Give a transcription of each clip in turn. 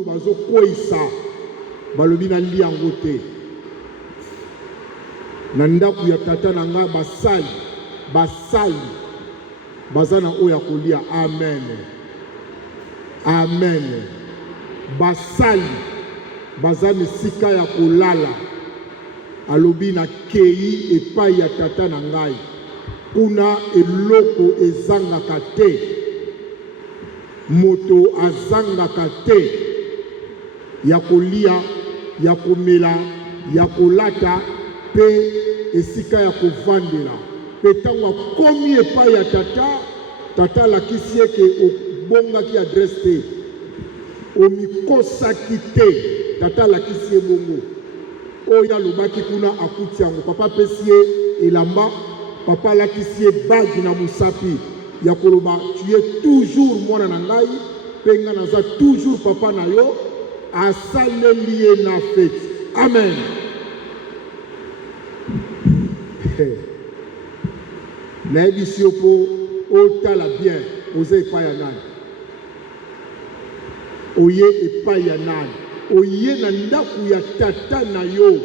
bazo koisa balobi na liango te na ndako ya tata na nga basali bazana oya kolia. Amen, amen. Basali bazana sika ya kolala alobi na kei epai ya tata na ngai kuna eloko ezangaka te, moto azangaka te ya kolia, ya komela, ya kolata pe esika ya kovandela. Pe tango akomi epai ya tata lakisi eke obongaki adresse te, omikosaki te, tata lakisi ebongo oyo alobaki kuna akuti yango. Papa pesi ye elamba, papa lakisi ye bagi na mosapi ya koloba tu es toujours mwana na ngai pe nga naza toujours papa na yo, asaleli ye na fete. Amen. Nayebi si opo otala bien oze epai ya nani, oye epai ya nani, oye na ndako ya tata na yo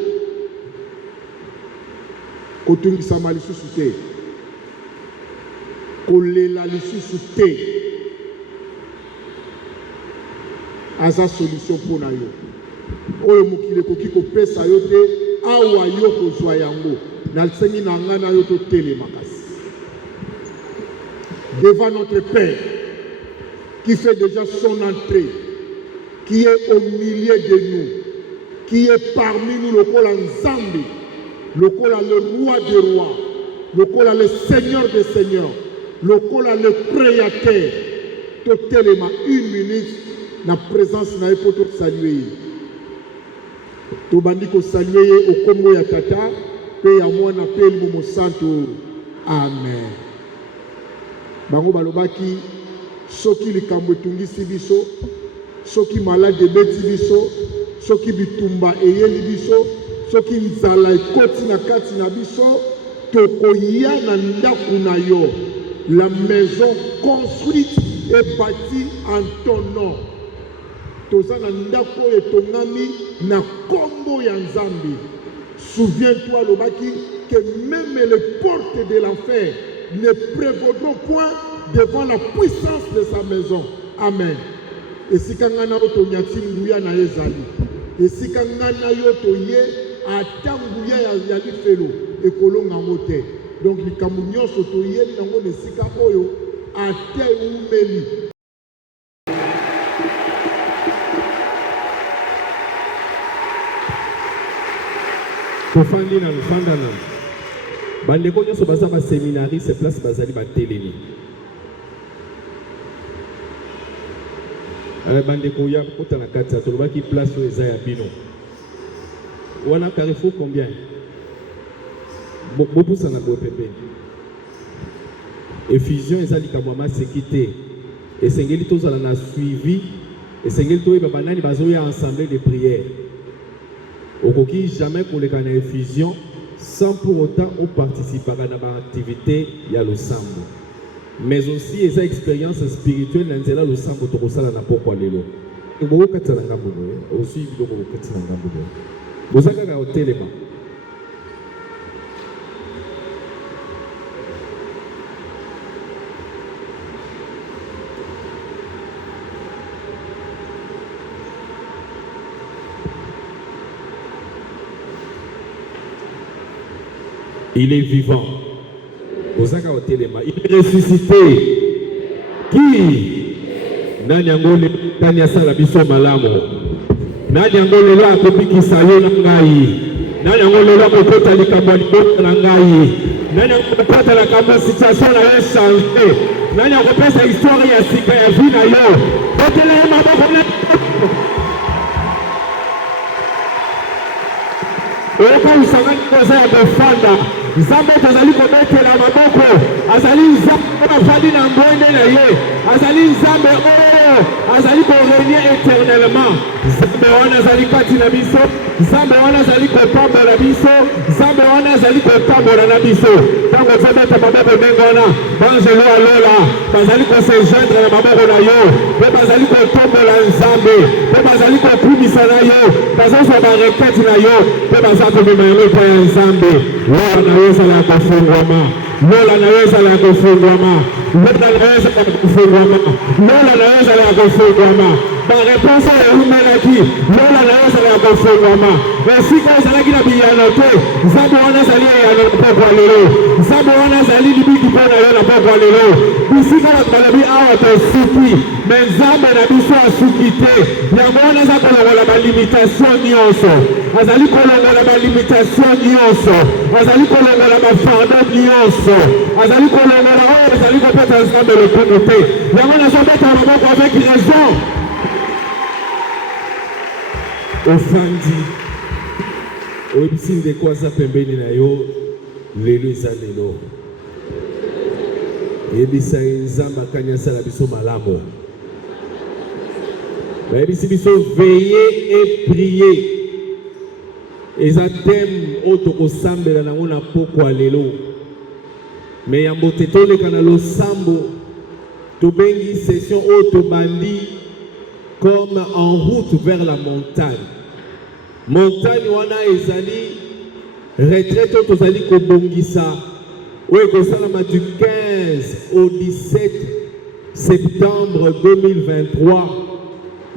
kotungisama lisusu te, kolela lisusu te. Aza solution mpo na yo oyo mokili ekoki kopesa yo te, awa yo kozwa yango. Nalsengi na nga na yo totelema kasi devant notre Père qui fait déjà son entrée, qui est au milieu de nous, qui est parmi nous, le Kola Nzambi, le Kola le roi des rois, le Kola le seigneur des seigneurs, le Kola le créateur. Totelema une minute na présence na pour te saluer. Tobandi ko saluer au kombo ya tata pe ya mwana pe mo santo. Amen. Bango balobaki soki likambo etungisi biso, soki malade ebeti biso, soki bitumba eyeli biso, soki nzala ekoti na kati na biso, tokoya na ndako na yo. La maison construite et bâtie en ton nom. Toza na ndako etongami na kombo ya Nzambi. Souviens-toi lobaki que même les portes de l'enfer ne prévaudront point devant la puissance de sa maison. Amen. Esika ngana oto nyati nguya na ezali. Esika ngana yoto ye atanguya ya lifelo ekolonga ngote. Donc likambo nyonso to ye nango nesika oyo ate umeli. Tofandi na lufandana bandeko nyonso baza ba séminari se place bazali batelemi. Ala bandeko ya kota na kati ya tolobaki place oyo eza ya bino wana Carrefour combien bopusa na bopepe effusion eza likambo ma sécurité esengeli tozala na suivi, esengeli toyeba banani bazoya ensemble de prière. Okoki jamais koleka na effusion sans pour autant on participera à l'activité ya losambo, mais aussi eza expérience spirituelle na nzela losambo tokosala na pokwa lelo ebo katana ngambo boye aussi biloko katana ngambo boye bozaka ka hotelema. Il est vivant. Osaka otelema. Il est ressuscité. Qui? Nani angole tani asala biso malamu. Nani angole la kopikisa yo na ngai. Nani angole la kokota likambo libota na ngai. Nani angopata la kamba situation na yo changer. Nani angopesa histoire ya sika ya vie na yo. Otelema bako. Oko usangani koza ya befanda. Nzambe azali kobetela maboko, azali nzambe afandi na mbonde na ye, azali nzambe oyo azali korenie éternellement. Nzambe wana zali kati na biso, Nzambe wana zali kopambola biso, Nzambe wana zali kotambola na biso. Tango tobeta maboko ndenge wana, banzelo alola, bazali kose joindre na maboko na yo, pe bazali kotombola Nzambe, pe bazali kokumisa na yo, bazozwa barekete na yo, pe baza komema yango epai ya Nzambe. Lola na yo ezala kofungwama, lola na yo ezala kofungwama, lola na yo ezala kofungwama, lola na yo ezala kofungwama. Bareponse eumelaki, lola na yo ezala kofungwama. Esika ezalaki na biyano te, Nzambe wana ezali eyano na poko ya lelo, Nzambe wana ezali libiki mpo na yo na poko ya lelo. Bisika bato balobi awa tosuki, me Nzambe na biso asuki te. Yango wana eza kolongola balimitation nyonso, azali kolongola balimitation nyonso, azali kolongola bafardo nyonso, azali kolongola oyo ezali kopesa Nzambe lokumu te. Yango nazobeta maboko avec raison. Ofandi oyebisi ndeko aza pembeni na yo lelo eza lelo, yebisa ye Nzambe akani asala biso malamu, bayebisi biso veiller et prier. Eza teme oyo tokosambela nango na poko ya lelo, me yambo te toleka na losambo tobengi session oyo tobandi comme en route vers la montagne. Montagne wana ezali retraite tozali kobongisa oyo kosalama du 15 au 17 septembre 2023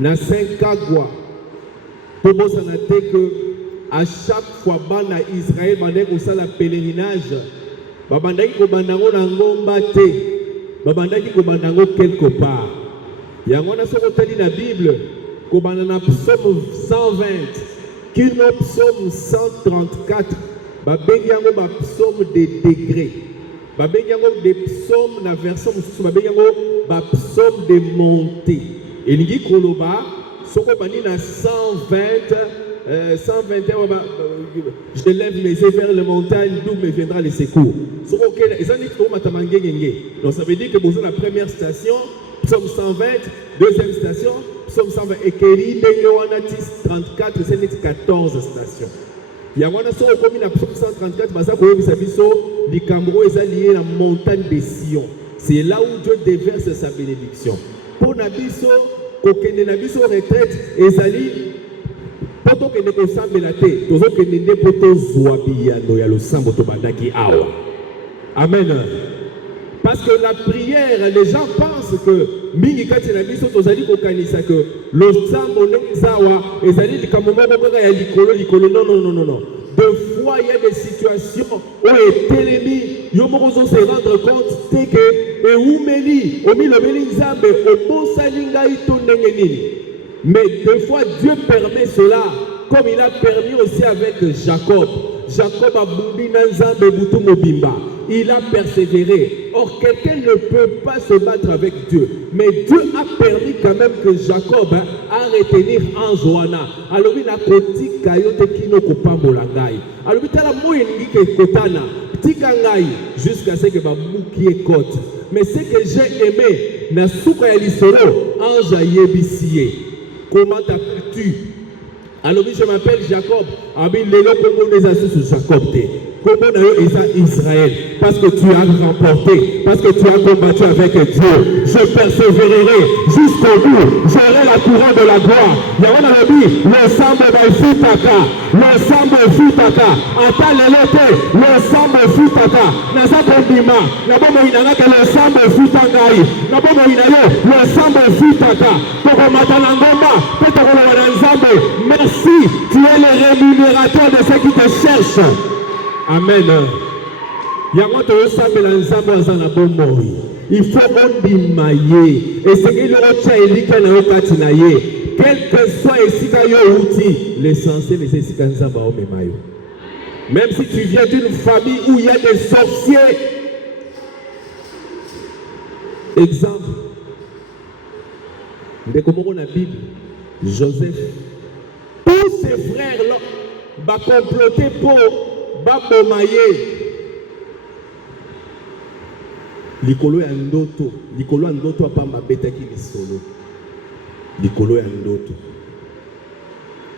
na Saint-Kagwa. Tobosana te que à chaque fois bana Israël bandaki kosala pèlerinage, babandaki kobanda ngo na ngomba te, babandaki kobanda ngo quelque part. Yango na soko tali na Bible kobanda na psaume 120 kino psaume 134, babengi yango ba psaume de degré, babengi yango de psaume na version mosusu babengi yango ba psaume de montée. Elingi koloba soko bandi na 120 121, je lève mes yeux vers les montagnes, d'où me viendra le secours. Donc ça veut dire que vous êtes la première station, psaume 120, deuxième station, psaume 120, et que l'île 34, c'est 14 stations. Il y a un psaume 134, les Cameroun est lié à la montagne de Sion. C'est là où Dieu déverse sa bénédiction. Pour Nabiso, kokende Nabiso retraite, ezali poto kende kosambela te, tozo kende poto zouabiyano ya losambo tobandaki awa. Amen. Parce que la prière, les gens pensent que mingi kati na biso tozali kokanisa que losambo nezawa ezali likambo moko ya likolo. Non. Deux fois il y a des situations où etelemi yo moko zo se rendre compte que eumeli omilobeli nzambe obosali ngai to ndenge nini. Mais deux fois Dieu permet cela, comme il a permis aussi avec Jacob. Jacob a boubi na nzambe butu mobimba. Il a persévéré. Or, quelqu'un ne peut pas se battre avec Dieu. Mais Dieu a permis quand même que Jacob a retenir en Johanna. Alors, il a côté kayote kino kopambola ngai. Alors, il a moyengi ke kotana. Tika ngai jusqu'à ce que babuki ekote. Mais ce que j'ai aimé, na souka ya lisolo, ange yebisiye. Comment t'appelles-tu? Alors, je m'appelle Jacob. Abi lelo kongo des asus Jacob te. Comment Israël? Parce que tu as remporté, parce que tu as combattu avec Dieu. Je persévérerai jusqu'au bout. J'aurai la couronne de la gloire. Yahweh a dit, l'ensemble va futaka. L'ensemble futaka. Ata lelote, l'ensemble futaka. Nasa kondima. Nabomo inanga l'ensemble futangai. Nabomo inayo, l'ensemble futaka. Pour matanangoma, peut-être l'ensemble. Merci, tu es le rémunérateur de ceux qui te cherchent. Amen. Il faut qu'on dimaye. Et c'est qu'il y a quel que soit l'essentiel c'est ici même si tu viens d'une famille où il y a des sorciers. Exemple. Mais comment on a Bible, Joseph, tous ses frères là, va comploter pour babomaye. Likolo ya ndoto apamba betaki lisolo. Likolo ya ndoto.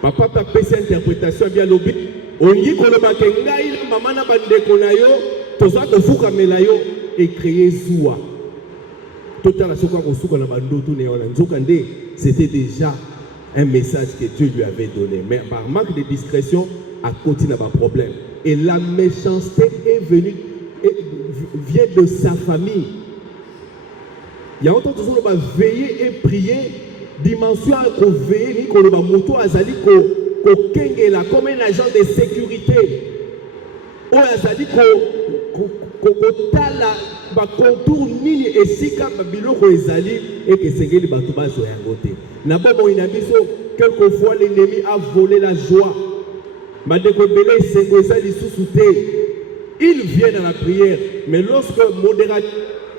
Papa a fait interprétation bien lobby. On dit que le bakenga il maman na bande konayo, tout ça que fou kamela yo et créer zoua. Total la soka ko souka na bando tout ne ona nzokande, c'était déjà un message que Dieu lui avait donné. Mais par manque de discrétion, à côté n'a pas de problème. Et la méchanceté est venue, vient de sa famille. Il y a autant de gens qui vont veiller et prier, dimension qu'on veille, qu'on va moto azali qu'on kengela comme un agent de sécurité. On azali qu'on tala ba contour nini esika babiloko ezali et que sengeli bato bazo yangote. Na babo inabiso quelquefois l'ennemi a volé la joie. Madeko belé sengoza lisusu te. Il vient dans la prière, mais lorsque modérateur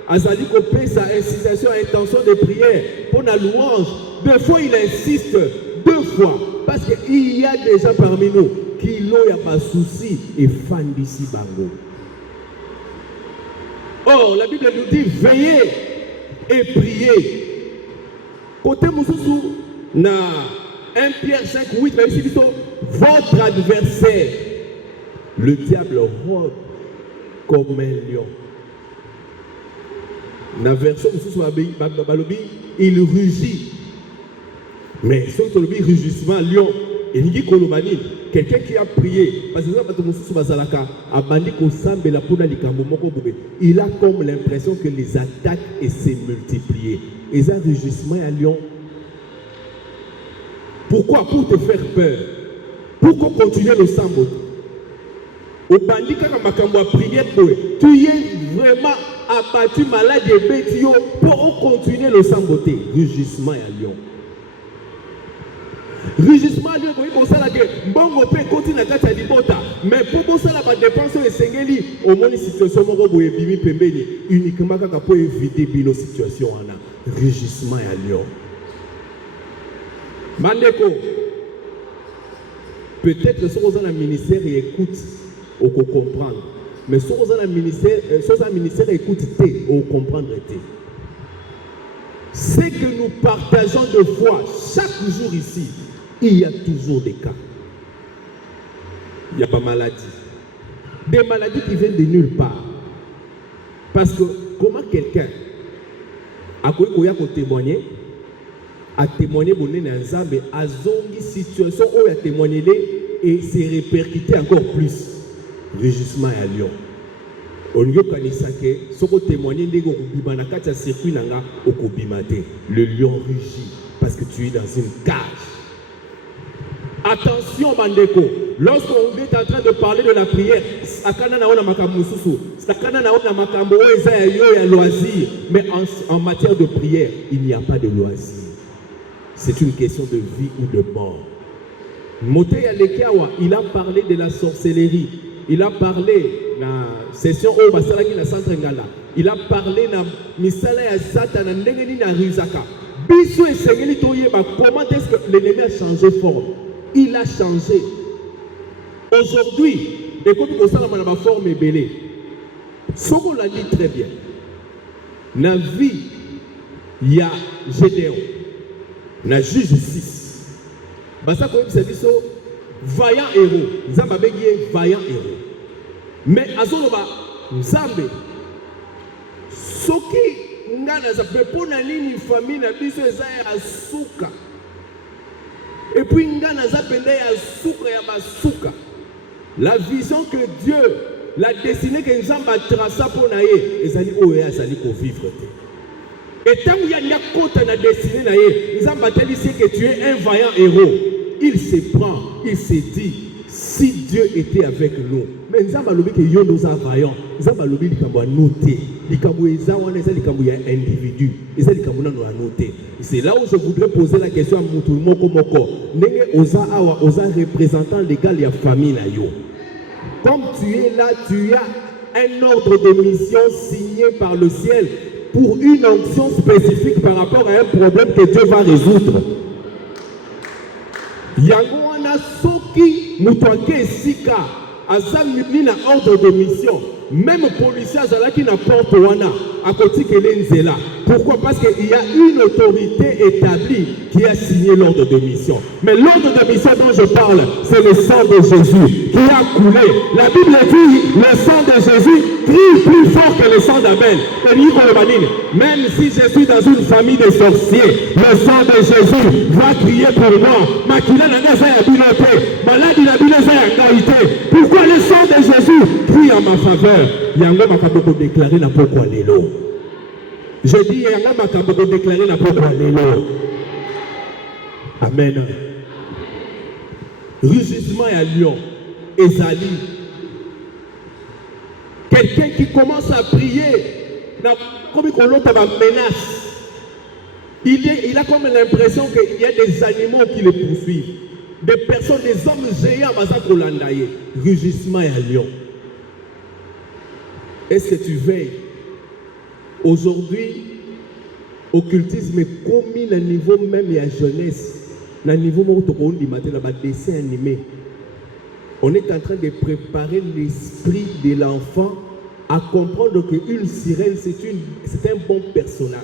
azali ko pesa incitation à intention de prière pour la louange, deux fois il insiste, deux fois, parce qu'il y a des gens parmi nous qui n'ont pas de souci et fan d'ici bango. Or, la Bible nous dit veillez et priez. Côté Moussou, na 1 Pierre 5, 8, votre adversaire, le diable rôde comme un lion. Dans la version Moussou, il rugit. Mais si on dit rugissement lion, il dit quelqu'un qui a prié, parce que il a comme l'impression que les attaques se multiplient. Et ça, rugissement à lion. Pourquoi? Pour te faire peur. Pourquoi continuer le sambo? Au bandit, quand on prière, tu es vraiment abattu, malade et bêtio pour continuer le samboté. Rugissement à lion. Rugissement à lion, comme ça, bon, on peut continuer à faire des botas. Mais pour ça, la dépense est singeli. Au moins, une situation uniquement pour éviter nos situations. Rugissement à lion. Mandeko, peut-être si vous avez un ministère et écoute, on peut comprendre. Mais si vous avez un ministère et écoute, on comprendre. C'est que nous partageons de foi chaque jour ici. Il y a toujours des cas. Il n'y a pas de maladie. Des maladies qui viennent de nulle part. Parce que comment quelqu'un a témoigné, a témoigné dans une situation où il a témoigné et s'est répercuté encore plus. Rugissement à Lyon. On y a que ce qu'on témoigne le lion rugit parce que tu es dans une cage. Attention, Bandeko, lorsqu'on est en train de parler de la prière, mais en matière de prière, il n'y a pas de loisir. C'est une question de vie ou de mort. Moté Alekawa, il a parlé de la sorcellerie. Il a parlé dans la session où Basalaki na centre Ngala. Il a parlé dans Misala ya Satan na ndengeni na Rizaka. Biso et Sengeli Toyeba, comment est-ce que l'ennemi a changé forme? Il a changé. Aujourd'hui, écoutez comme ça dans ma forme est belée. Ce qu'on l'a dit très bien. Dans la vie, il y a Gédéon. Dans la juge 6. Basa comme c'est dit vaillant héros. Nzamba bengi vaillant héros. Mais azoloba Nzambe soki ngana za pepona nini famille na biso eza ya suka. Et puis ngana za pende ya suka ya basuka. La vision que Dieu l'a destinée que Nzamba traça pour naie ezali oya ezali ko vivre. Et tant qu'il y a une côte na destinée naie Nzamba t'a dit que tu es un vaillant héros. Il se prend, il se dit, si Dieu était avec nous, mais nous avons dit que nous sommes vaillants, nous avons dit que nous avons noté, nous avons dit individu, c'est là où je voudrais poser la question à Moutoumoko Moko. Nous avons représentant légal de la famille. Comme tu es là, tu as un ordre de mission signé par le ciel pour une onction spécifique par rapport à un problème que Dieu va résoudre. Yango wana soki mutuanke sika azami na ordre de mission. Même policier azalaki na porte wana à côté que l'enzela. Pourquoi? Parce qu'il y a une autorité établie qui a signé l'ordre de mission. Mais l'ordre de mission dont je parle, c'est le sang de Jésus qui a coulé. La Bible dit le sang de Jésus crie plus fort que le sang d'Abel. Même si je suis dans une famille de sorciers, le sang de Jésus va crier pour moi. Pourquoi le sang de Jésus crie en ma faveur? Yango makaboko déclaré na pokwa lelo. Je dis yango makaboko déclaré na pokwa lelo. Amen. Rugissement à Lyon, Ezali. Quelqu'un qui commence à prier, comme il menace. Il a comme l'impression qu'il y a des animaux qui le poursuivent. Des personnes, des hommes géants, rugissement à Lyon. Est-ce que tu veilles? Aujourd'hui, occultisme est commis à niveau même et à jeunesse. À niveau où dessin animé. On est en train de préparer l'esprit de l'enfant à comprendre qu'une sirène, c'est un bon personnage.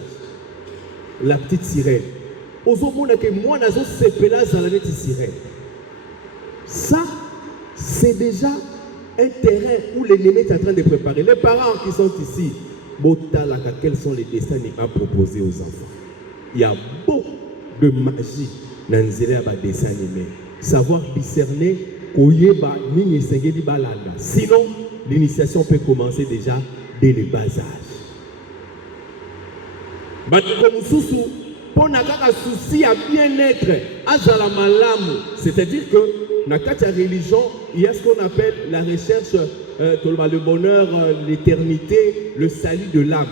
La petite sirène. Aujourd'hui, moi, je suis sirène. Ça, c'est déjà un terrain où l'ennemi est en train de préparer. Les parents qui sont ici, quels sont les destins à proposer aux enfants? Il y a beaucoup de magie dans les dessins animés. Savoir discerner, sinon l'initiation peut commencer déjà dès le bas âge. Souci à bien-être, c'est-à-dire que dans la religion, il y a ce qu'on appelle la recherche, le bonheur, l'éternité, le salut de l'âme.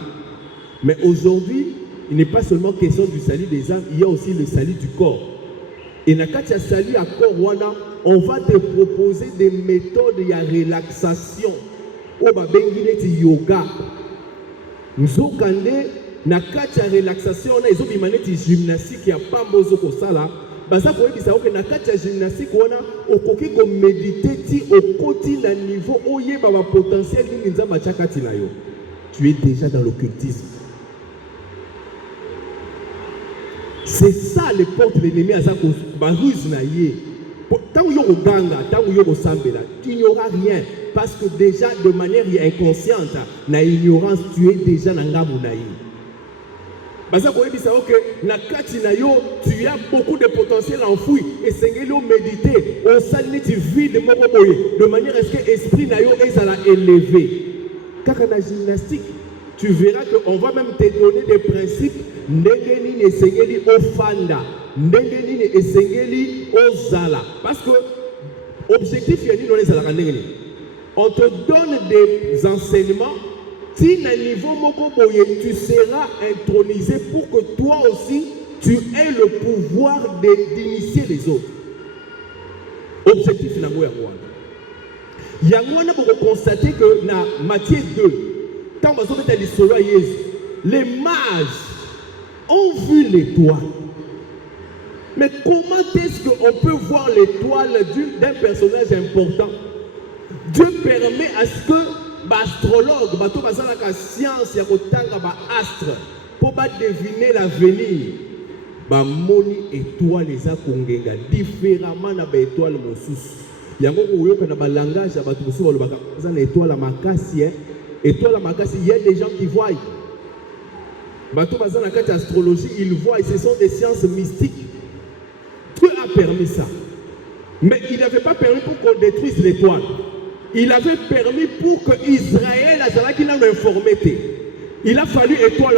Mais aujourd'hui, il n'est pas seulement question du salut des âmes, il y a aussi le salut du corps. Et dans le salut à corps, on va te proposer des méthodes de relaxation. On va bengi yoga. Nous avons na kati ya relaxation on a izo bimaneti gymnastique ya pambozo ko sala baza ko yebisa oke na kati ya gymnastique wana okoki ko méditer ti okoti na niveau oyeba ba potentiel nini nzamba chakati na yo. Tu es déjà dans l'occultisme. C'est ça les portes de l'ennemi à ça ko baruse na ye. Tant yo ganga, tant yo sambela, tu n'auras rien parce que déjà de manière inconsciente na ignorance tu es déjà na ngamu na ye. Tu as beaucoup de potentiel enfoui et c'est que l'on méditer au sein de vie de manière à ce que l'esprit est élevé. Car dans la gymnastique, tu verras qu'on va même te donner des principes Ndengeni et Sengeli au Fanda, Ndengeni et Sengeli au Zala. Parce que l'objectif on te donne des enseignements. Si à niveau tu seras intronisé pour que toi aussi tu aies le pouvoir d'initier les autres. Objectif na moi. Il y a moi pour constater que dans Matthieu 2, quand on va l'histoire les mages ont vu l'étoile. Mais comment est-ce qu'on peut voir l'étoile d'un personnage important? Dieu permet à ce que astrologue, bato bazala ka science ya kotanga ba astre pour ba deviner l'avenir. Ba moni étoile eza kongenga différemment na ba étoile mosusu. Yango ko yoka na ba langage ya bato mosusu balobaka za na étoile makasi étoile makasi, il y a des gens qui voient. Bato bazala ka astrologie, ils voient, ce sont des sciences mystiques. Dieu a permis ça. Mais il n'avait pas permis pour qu'on détruise l'étoile. Il avait permis pour que Israël ait informé. Il a fallu étoile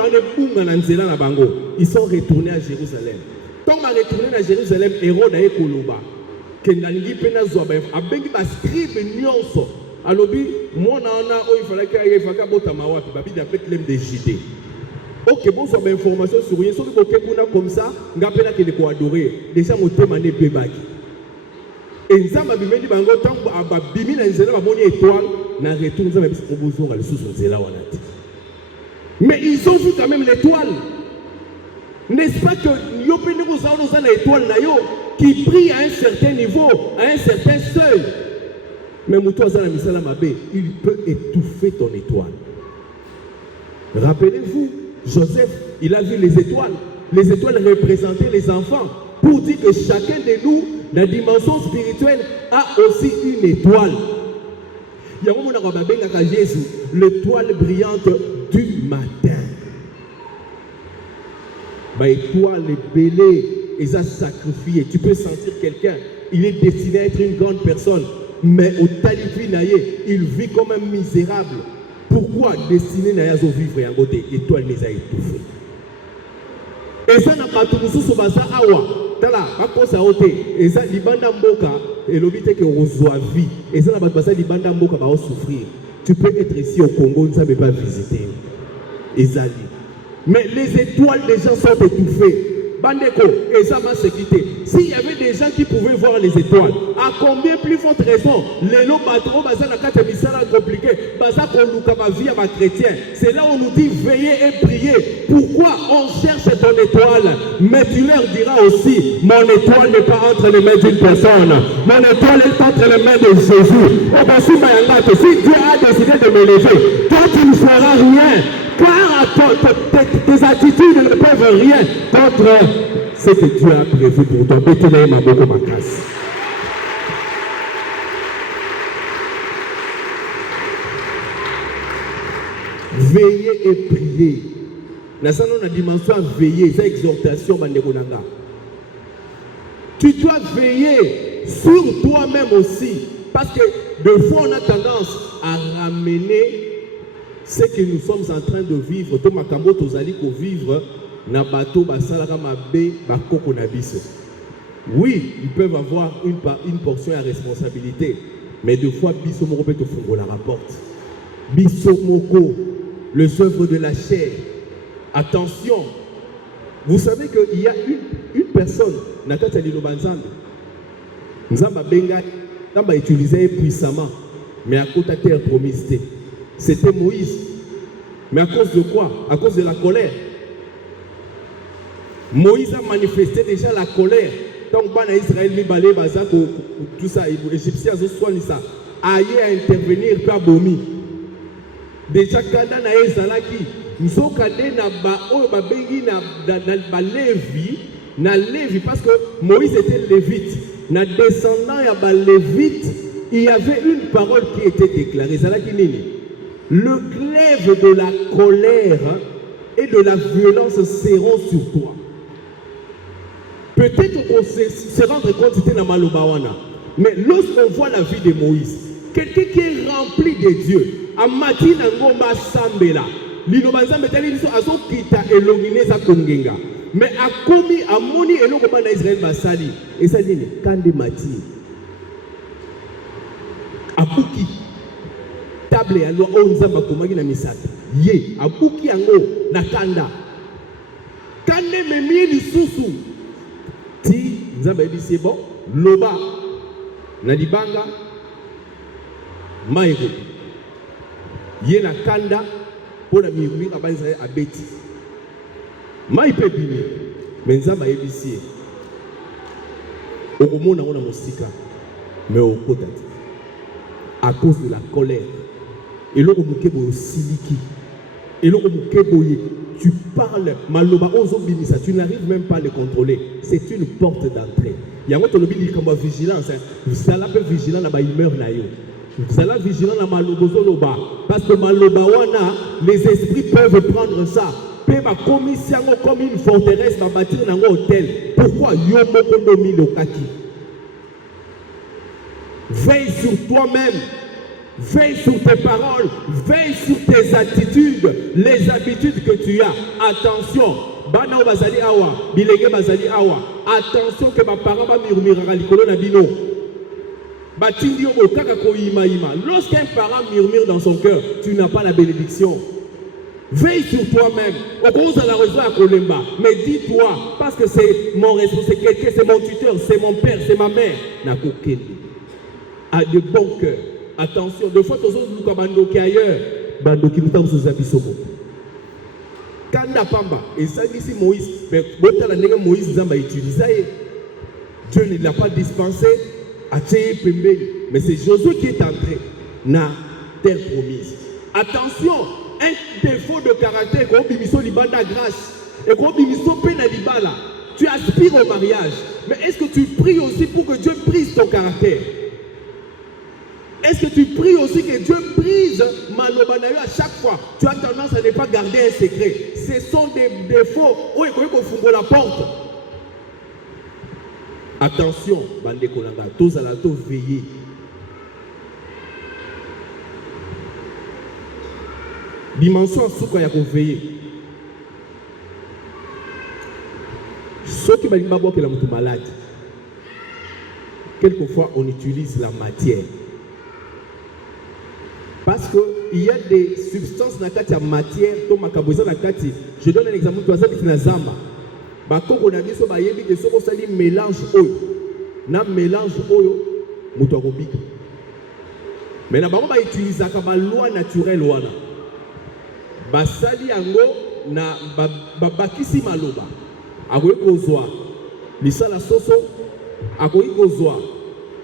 ils sont retournés à Jérusalem. Quand on a retourné à Jérusalem, Hérode a Koloba. Kendangi pena zoba abengi ba scribe nyonso. Alobi mona na o il fallait qu'il faka botama wapi babi da Bethléem de Judée. OK, bon so ba information sur rien so ko kekuna comme ça, ngapena ke ko adorer. Déjà motema ne pebaki. Et nzamba bimeli bango tango ababimi na nzela baboni étoile na retour nzamba biso obozonga le sous nzela wana. Mais ils ont vu quand même l'étoile. N'est-ce pas que yopene ko za na étoile na yo qui brille à un certain niveau, à un certain seuil. Mais Moutou Azana Misala Mabé, il peut étouffer ton étoile. Rappelez-vous, Joseph, il a vu les étoiles. Les étoiles représentaient les enfants. Pour dire que chacun de nous, la dimension spirituelle, a aussi une étoile. Il y a un moment où Jésus, l'étoile brillante du matin. Étoile belle, ils ont sacrifié. Tu peux sentir quelqu'un, il est destiné à être une grande personne, mais au Talifinaye, il vit comme un misérable. Pourquoi destiné à vivre en côté? Étoile les a étouffés. Et ça n'a pas tout le monde awa. Tala, à ça ôte. Et ça, libanda mboka, et l'obité que reçoit vie. Et ça n'a pas passé libanda mboka va souffrir. Tu peux être ici au Congo, ne savez pas visiter. Ezali. Mais les étoiles des gens sont étouffées. Bandeko, et ça va se quitter. S'il y avait des gens qui pouvaient voir les étoiles, à combien plus forte raison, les lots bateaux, compliqué, vie à ma chrétien. C'est là où on nous dit veillez et priez. Pourquoi on cherche ton étoile? Mais tu leur diras aussi, mon étoile n'est pas entre les mains d'une personne. Mon étoile est entre les mains de Jésus. Si Dieu a décidé de me lever, toi tu ne feras rien. Car tes attitudes ne peuvent rien contre ce que Dieu a prévu pour toi. Veillez et priez. Dans la dimension veiller, c'est exhortation. Tu dois veiller sur toi-même aussi. Parce que de fois on a tendance à ramener ce que nous sommes en train de vivre, tout makambo tozali ko vivre na bateau basalaka mabe bakoko na biso. Oui, ils peuvent avoir une portion à responsabilité, mais deux fois biso moko peut te fungola la porte. Biso moko, les œuvres de la chair. Attention, vous savez qu'il y a une personne na kati ya liloba nzambe. Nzamba benga, nzamba utilisé puissamment, mais à côté de terre promise. C'était Moïse. Mais à cause de quoi? À cause de la colère. Moïse a manifesté déjà la colère. Donc, Israël, tout ça, les Égyptiens ont ça. Aïe à intervenir, pas bomi. Déjà, quand on a Ezalaki, nous avons na Lévi, parce que Moïse était lévite. Na descendant ya lévite, il y avait une parole qui était déclarée. Ezalaki nini? Le glaive de la colère et de la violence seront sur toi. Peut-être qu'on se rendre compte que c'était dans Malobawana. Mais lorsqu'on voit la vie de Moïse, quelqu'un qui est rempli de Dieu, à Matina Ngoma Sambela, l'Inobanza Metaliso Azo Kita Elongine Sakongenga. Mais à commis à Moni et l'Okoban Israël Basali. Et ça dit, Kande Mati. À Pouki. Table ya loi on nzamba komaki na misata ye abuki yango na kanda kande memie lisusu ti nzamba ebisi bon loba na libanga maiko ye na kanda pour la mirumi abanza abeti mai pe bini mais nzamba ebisi okomona ona mosika mais okotati à cause de la colère. Et là, tu parles, tu n'arrives même pas à le contrôler. C'est une porte d'entrée. Il y a un vigilance. Vous allez être vigilant dans la humeur. Vous allez être vigilant dans la parce que les esprits peuvent prendre ça. Comme une forteresse dans bâtir un hôtel. Pourquoi veille sur toi-même. Veille sur tes paroles, veille sur tes attitudes, les habitudes que tu as. Attention, Bana Bazali Awa, Bilege Bazali Awa. Attention que ma parole va murmurer à l'icône na bino. Batindio Okaka Koima Ima. Lorsqu'un parent murmure dans son cœur, tu n'as pas la bénédiction. Veille sur toi-même. On commence à la raison à Kolemba. Mais dis-toi, parce que c'est mon responsable, c'est quelqu'un, c'est mon tuteur, c'est mon père, c'est ma mère. Nakokeni. À de bons cœurs. Attention, de fois, tous nous comme bando qui ailleurs, bando qui nous sommes sous abisomo. Kanda Pamba, et ça ici Moïse, mais Moïse Zamba utilisé, Dieu ne l'a pas dispensé, Mais c'est Josué qui est entré dans la terre promise. Attention, un défaut de caractère, quand on libanda grâce, et quand on peine libala, tu aspires au mariage. Mais est-ce que tu pries aussi pour que Dieu brise ton caractère? Est-ce que tu pries aussi que Dieu brise Malobanayo à chaque fois? Tu as tendance à ne pas garder un secret. Ce sont des défauts. Où est-ce qu'on fout la porte? Attention, bande kolanga, tous à la to veiller. Dimension souka ya ko veiller. Ceux qui m'ont dit que la moto malade. Quelquefois, on utilise la matière. Parce qu'il y a des substances dans la matière, comme je donne un exemple, tu as dit que Zamba. Quand on a dit que c'est un mélange na mélange oyo mutorobik. Mais na bango ba utiliser comme loi naturelle wana. Basali yango na bakisi maloba. Akoyi kozwa lisala soso akoyi kozwa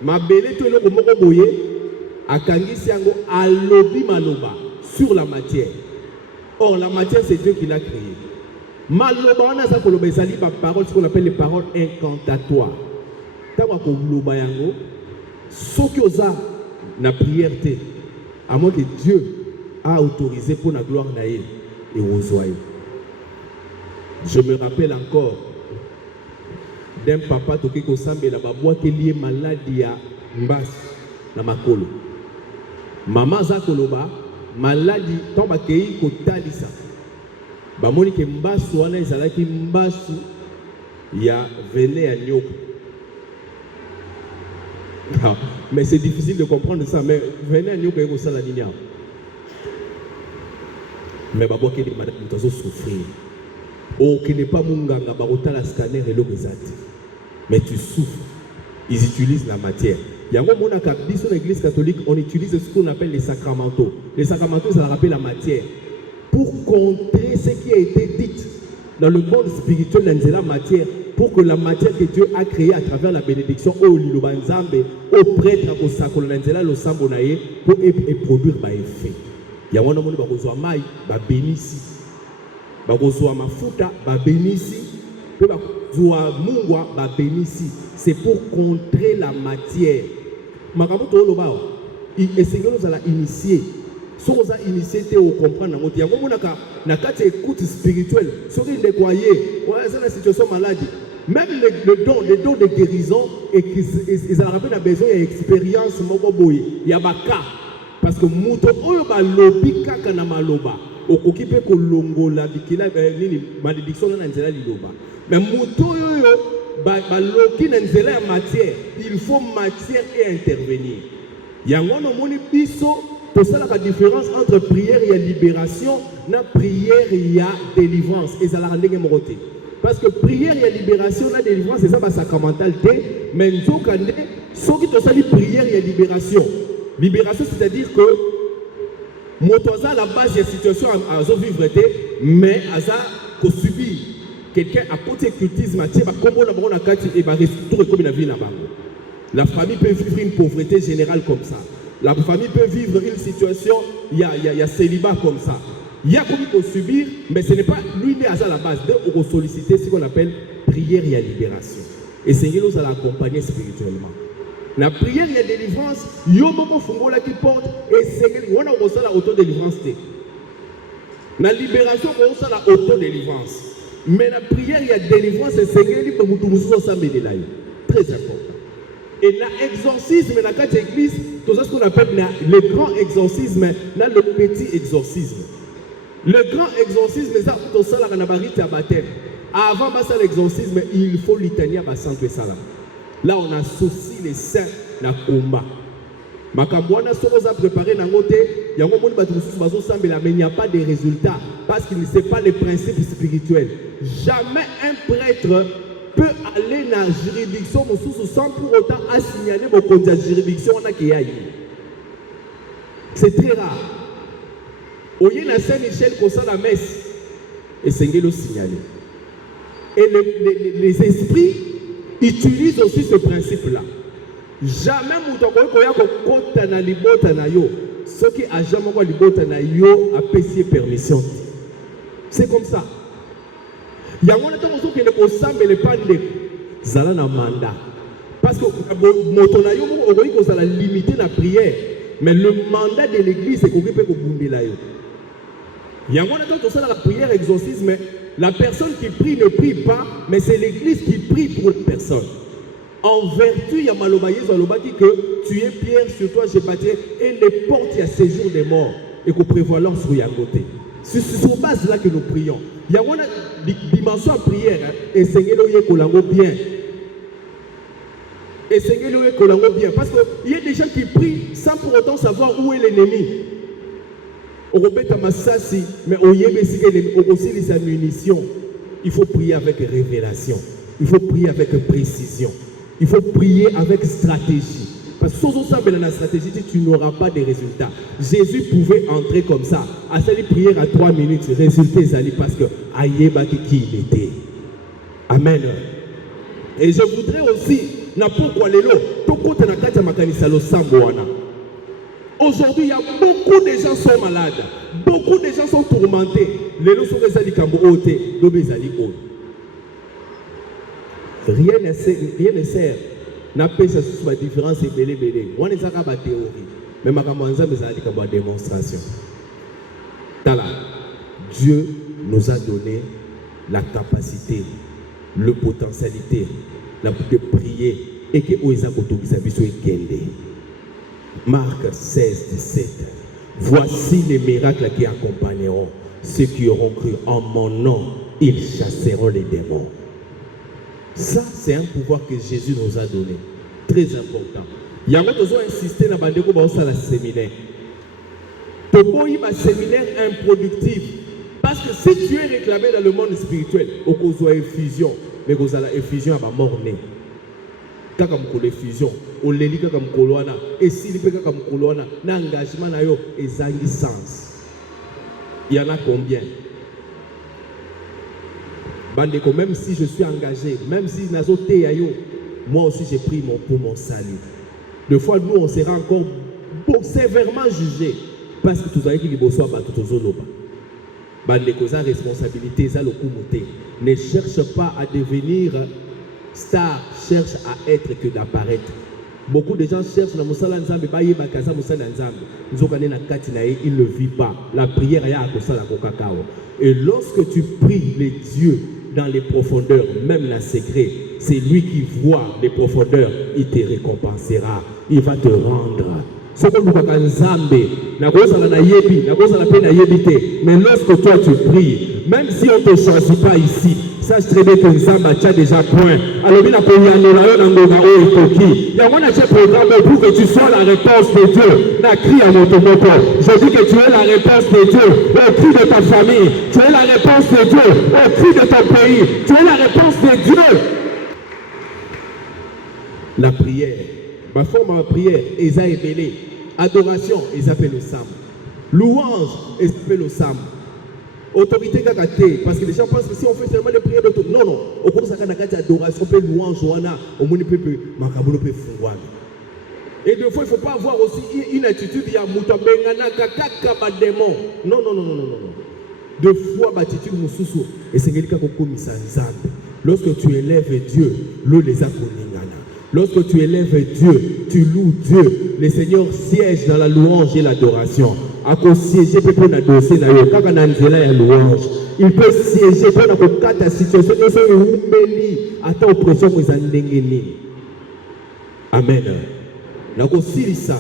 mabele to eloko moko boye akangisi yango alobi maloba sur la matière. Or la matière c'est Dieu qui l'a créée. Maloba wana za koloba ezali ba paroles, ce qu'on appelle les paroles incantatoires. Tawa ko loba yango soki oza na prière te, à moins que Dieu a autorisé pour la gloire naïe et aux oies. Je me rappelle encore d'un papa toki ko sambe la babwa qui lié maladie à mbas na makolo. Maman za koloba maladie tomba kei ko talisa. Bamoni ke mbasu wana ezalaki mbasu ya venin ya nyoka. Mais c'est difficile de comprendre ça, mais venin ya nyoka yeko sala nini. Mais babwa ke di malade mutazo souffrir. Oh, qui n'est pas munganga barota la scanner et l'obésate. Mais tu souffres. Ils utilisent la matière. Il y a un moment dans l'église catholique, on utilise ce qu'on appelle les sacramentaux. Les sacramentaux, ça rappelle la matière. Pour contrer ce qui a été dit dans le monde spirituel, dans la matière, pour que la matière que Dieu a créée à travers la bénédiction au Lilobanzambe, au prêtre, au sacre, au sambonaye, pour produire un effet. Il y a un moment où on maï, bénissi. Bakozwa mafuta babenisi pe bakozwa mungwa babenisi. C'est pour contrer la matière. Makambo to loba esengelo za la initié. So za initié te o comprendre ngoti yango monaka na kati écoute spirituelle. Soki ne croyez, ouais c'est la situation maladie. Même les dons de guérison et ils ont rappelé la besoin d'expérience moko boye. Ya baka parce que muto oyo ba lobi kaka na maloba. Okokipe kolongola bikila nini malédiction na nzela liloba. Mais muto yoyo ba loki na nzela ya matière, il faut matière et intervenir. Yango no moni biso pour ça la différence entre prière et libération na prière et délivrance et ça la ndenge moroté. Parce que prière et libération na délivrance c'est ça ba sacramental té, mais nzokande soki to sali prière et libération. Libération c'est-à-dire que Motoza la base de la situation à vivre, mais à ça qu'on subit quelqu'un à côté cultisme, la famille peut vivre une pauvreté générale comme ça. La famille peut vivre une situation, il y a célibat comme ça. Il y a comme qu'on subir, mais ce n'est pas lui à la base. On va solliciter ce qu'on appelle prière et libération. Et Seigneur nous a l'accompagner spirituellement. La prière et la délivrance, il y a un moment qui porte et Seigneur, on a aussi la auto-délivrance. La libération, on a la auto-délivrance. Mais la prière et la délivrance, c'est Seigneur, il peut nous s'amener là. Très important. Et l'exorcisme, dans la église, tout ça ce qu'on appelle le grand exorcisme, le petit exorcisme. Le grand exorcisme, c'est ça, tout ça, la barite à baptême. Avant l'exorcisme, il faut litania à Saint Salam. Là, on associe les saints dans le combat. Makambouana Soros a préparé dans côté, il y a un moment où mais il n'y a pas de résultats parce qu'il ne sait pas les principes spirituels. Jamais un prêtre peut aller dans la juridiction sans pour autant assignaler mon compte de juridiction. C'est très rare. Au lieu de Saint-Michel, qu'on sent la messe, et c'est le signaler. Et les esprits utilisent aussi ce principe-là. Jamais moto koya kokota na libota na yo. Ce qui a jamais quoi libota na yo a payé permission. C'est comme ça. Yango na tomo soki ne ko sambele pande zala na mandat. Parce que moto na yo okoki ko sala limité na prière, mais le mandat de l'église c'est koki pe ko bumbela yo. Yango na to sala la prière exorcisme, mais la personne qui prie ne prie pas, mais c'est l'église qui prie pour la personne. En vertu, il y a Malobaye Zalobaki que tu es pierre, sur toi j'ai bâti, et les portes, il y a séjour des morts, et qu'on prévoit l'or sur Yangote. C'est sur base là que nous prions. Il y a une dimension à prière, et Seigneur, il y a bien. Et Seigneur, il y a bien. Parce qu'il y a des gens qui prient sans pour autant savoir où est l'ennemi. On répète à Massassi, mais on y a aussi les munitions. Il faut prier avec révélation. Il faut prier avec précision. Il faut prier avec stratégie. Parce que sans ensemble la stratégie, tu n'auras pas de résultats. Jésus pouvait entrer comme ça. À cette prière à 3 minutes, résultat Zali parce que Aïebaki qui il était. Amen. Et je voudrais aussi, aujourd'hui, il y a beaucoup de gens qui sont malades. Beaucoup de gens sont tourmentés. Les gens sont des rien ne sert. N'a pas ça sur la différence et belé. On est à la théorie. Mais ma camarade mais ça dit comme démonstration. Dieu nous a donné la capacité, la potentialité, de prier et que Oisa Kotobisa biso ekende. Marc 16, 17. Voici les miracles qui accompagneront ceux qui auront cru en mon nom. Ils chasseront les démons. Ça, c'est un pouvoir que Jésus nous a donné. Très important. Il y a besoin d'insister dans le séminaire. Pourquoi il y a un séminaire improductif? Parce que si tu es réclamé dans le monde spirituel, au cause de effusion, mais vous avez effusion à ma mort née. Quand vous avez effusion, au léli comme colonna, et si vous avez comme colonna, l'engagement na yo est un sens. Il y en a combien? Même si je suis engagé, même si moi aussi j'ai pris pour mon salut. Des fois, nous, on sera encore sévèrement jugés parce que tout avez qui bossent à tout zoloba. Les responsabilités, ça le coup. Ne cherche pas à devenir star, cherche à être que d'apparaître. Beaucoup de gens cherchent dans Moussala Nzambe, Bakaza Moussala Nzambe. Ils ne le vivent pas. La prière est à Kokakao. Et lorsque tu pries les dieux dans les profondeurs, même la secret, c'est lui qui voit les profondeurs, il te récompensera, il va te rendre. Mais lorsque toi tu pries, même si on ne te choisit pas ici, sache très bien que Nzamba t'a déjà point. Alors il y a un programme pour que tu sois la réponse de Dieu. Je dis que tu es la réponse de Dieu au cri de ta famille. Tu es la réponse de Dieu au cri de ton pays. Tu es la réponse de Dieu. La prière. Ma forme de prière, ils ont évelé. Adoration, ils appellent le Sam. Louange, ils appellent le Sam. Autorité kakate, parce que les gens pensent que si on fait seulement des prières d'autorité, non, non. Au cours de ça, adoration, on peut louange, au moins peut makabulo peut fouvoir. Et deux fois, il ne faut pas avoir aussi une attitude, il y a moutabengana kakaka démon. Non, non, non, non, non, non. Deux fois, l'attitude moussoussou. Et c'est quelqu'un qui a commis ça. Lorsque tu élèves Dieu, l'eau les a connus. Lorsque tu élèves Dieu, tu loues Dieu. Le Seigneur siège dans la louange et l'adoration. À cause siéger pour la dossier dans le cas qu'on a la louange. Il peut siéger pour la ta situation. Nous sommes bénis à ta oppression pour les endengénis. Amen. Nous avons aussi ça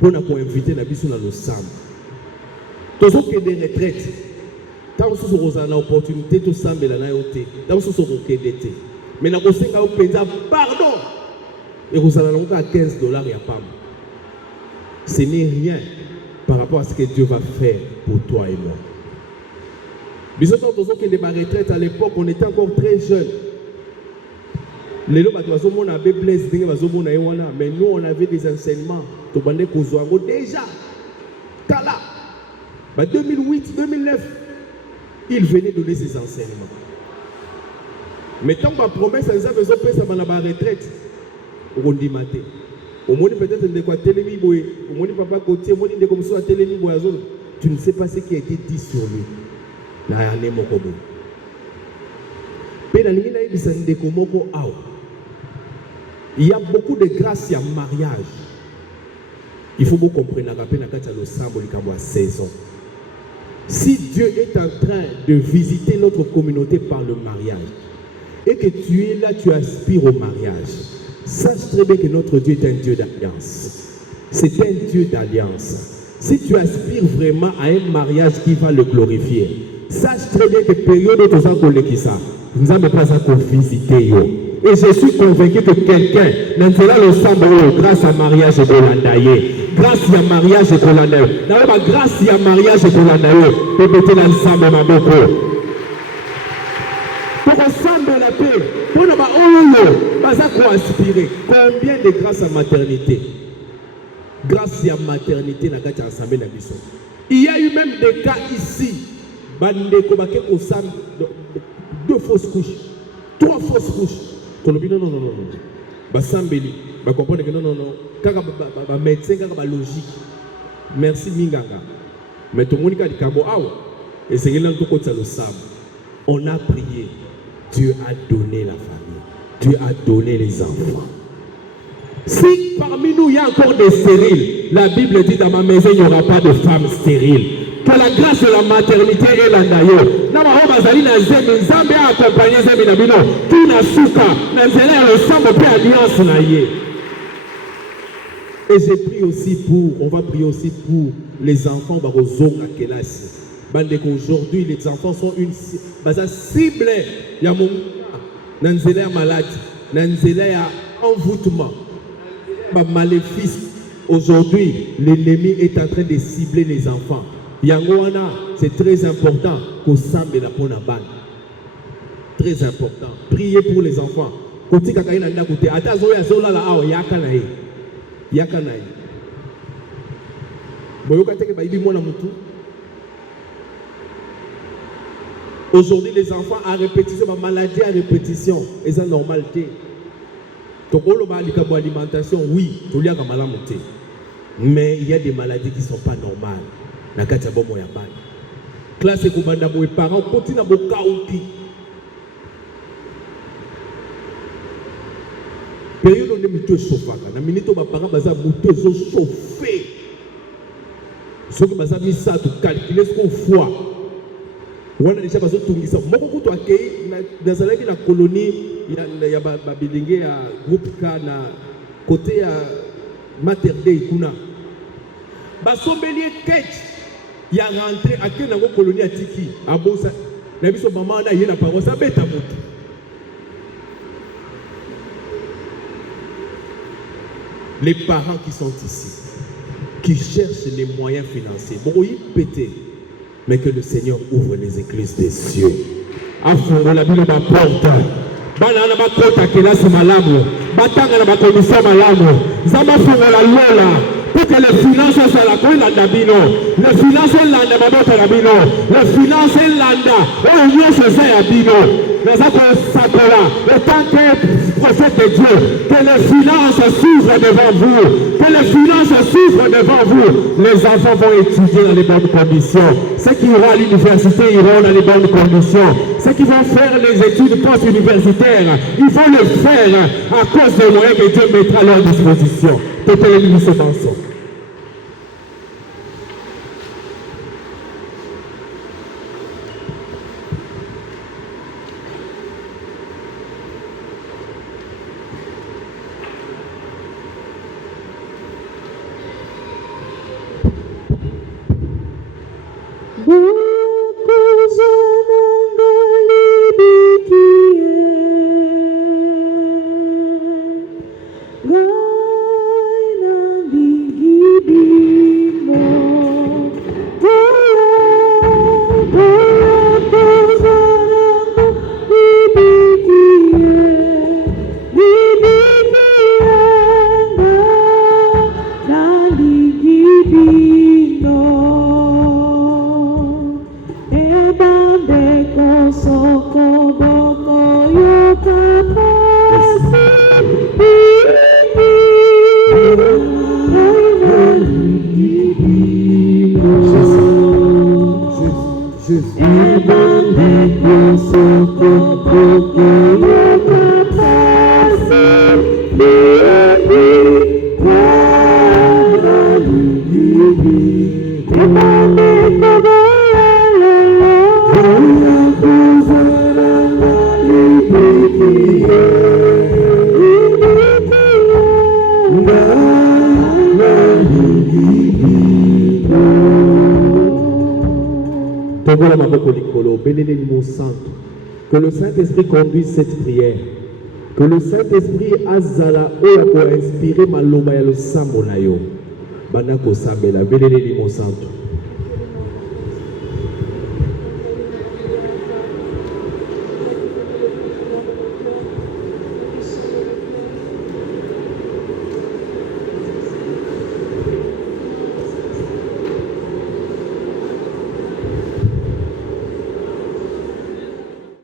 pour nous inviter à bisou dans le sam. Tous ceux qui ont des retraites, tant que vous avez l'opportunité de s'embêter dans la yoté, tant que vous avez des retraites. Mais nous avons pardon. Et vous allez à $15 il y a pas. Ce n'est rien par rapport à ce que Dieu va faire pour toi et moi. Nous avons que les retraites à l'époque, on était encore très jeunes. Mais nous, on avait des enseignements. Déjà, Kala, 2008, 2009, il venait donner ses enseignements. Mais tant que ma promesse, elle a besoin de sa retraite. okondimate. Omoni peut-être ndeko a telemi boye, omoni papa côté, omoni ndeko muso a telemi boye azolo. Tu ne sais pas ce qui a été dit sur lui. Na yane moko boye. Pe na lingi na yebisa ndeko moko awa. Il y a beaucoup de grâce à mariage. Il faut que vous compreniez que 16 ans. Si Dieu est en train de visiter notre communauté par le mariage, et que tu es là, tu aspires au mariage, sache très bien que notre Dieu est un Dieu d'alliance. C'est un Dieu d'alliance. Si tu aspires vraiment à un mariage qui va le glorifier, sache très bien que période où tu as nous n'avons pas à visiter. Et je suis convaincu que quelqu'un n'en sera le sang grâce à mariage de l'andaye. Grâce à mariage de l'andaye. Grâce à mariage de l'andaye. Pour mettre l'ensemble ma boko. Pour ensemble la paix. Pour ne pas aspirer. Combien de grâce à maternité? Grâce à maternité n'a pas ensemble la mission. Il y a eu même des cas ici. Deux fausses couches. 3 fausses couches. Non. Basambeli, ba comprendre que non. Kaka ba médecin, kaka ba logique. Merci Minganga. Mais tout le monde a dit Kambo Awa. Et c'est là tout côté le sable. On a prié. Dieu a donné la famille. Dieu a donné les enfants. Si parmi nous il y a encore des stériles, la Bible dit dans ma maison il n'y aura pas de femmes stériles. Que la grâce de la maternité est là d'ailleurs. Et j'ai prié aussi on va prier aussi pour les enfants à Kélas. Aujourd'hui, les enfants sont une cible. Il y a mon nanzela malade, nanzela envoûtement, maléfice. Aujourd'hui, l'ennemi est en train de cibler les enfants. Yangoana, c'est très important qu'au sambe la pona ban. Très important. Priez pour les enfants. Koti kakaina nda kote. Ata zoya zola la ao yakanae. Yakanae. Boyoka teke ba ibi mwana mutu. Aujourd'hui, les enfants à répétition, ma maladie à répétition, et ça normalité. Tokolo ba likabo alimentation, oui, tolia kamala monté. Mais il y a des maladies qui ne sont pas normales. Nakati bomo ya bani. Classe kubanda boy parents continue na boka outi. Période on est muto chauffaka. Na minute ba parents baza muto zo chauffer. Ce que baza mis ça to calculer ce qu'on voit. Wana déjà bazo tungisa. Moko kuto akei na zalaki na colonie ya ba bilinge ya groupe K na côté ya Mater Dei kuna. Basombelier ketch. Il y a rentré à quelle colonie à Tiki, à Bosa. La vie de maman a eu la parole, ça bête à moto. Les parents qui sont ici, qui cherchent les moyens financiers, bon, ils pété, mais que le Seigneur ouvre les églises des cieux. Afin la Bible m'apporte. Banana bakota kela si malamu. Batanga na bakomisa malamu. Zama funga la lola. Pour que les finances soient la coin d'Andabino, les finances l'anda Mabino, les finances l'anda, on y est Abino, les accords Sakola, le tant que prophète de Dieu, que les finances s'ouvrent devant vous, que les finances s'ouvrent devant vous, les enfants vont étudier dans les bonnes conditions, ceux qui iront à l'université iront dans les bonnes conditions, ceux qui vont faire les études post-universitaires, ils vont le faire à cause des moyens que Dieu mettra à leur disposition. Peut-être ce pensons. Gai na bigi Togola maboko likolo, beleleli mon santo. Que le Saint-Esprit conduise cette prière. Que le Saint-Esprit azala oya ko inspirer maloba ya losambo na yo. Bana ko sambela beleleli mon santo.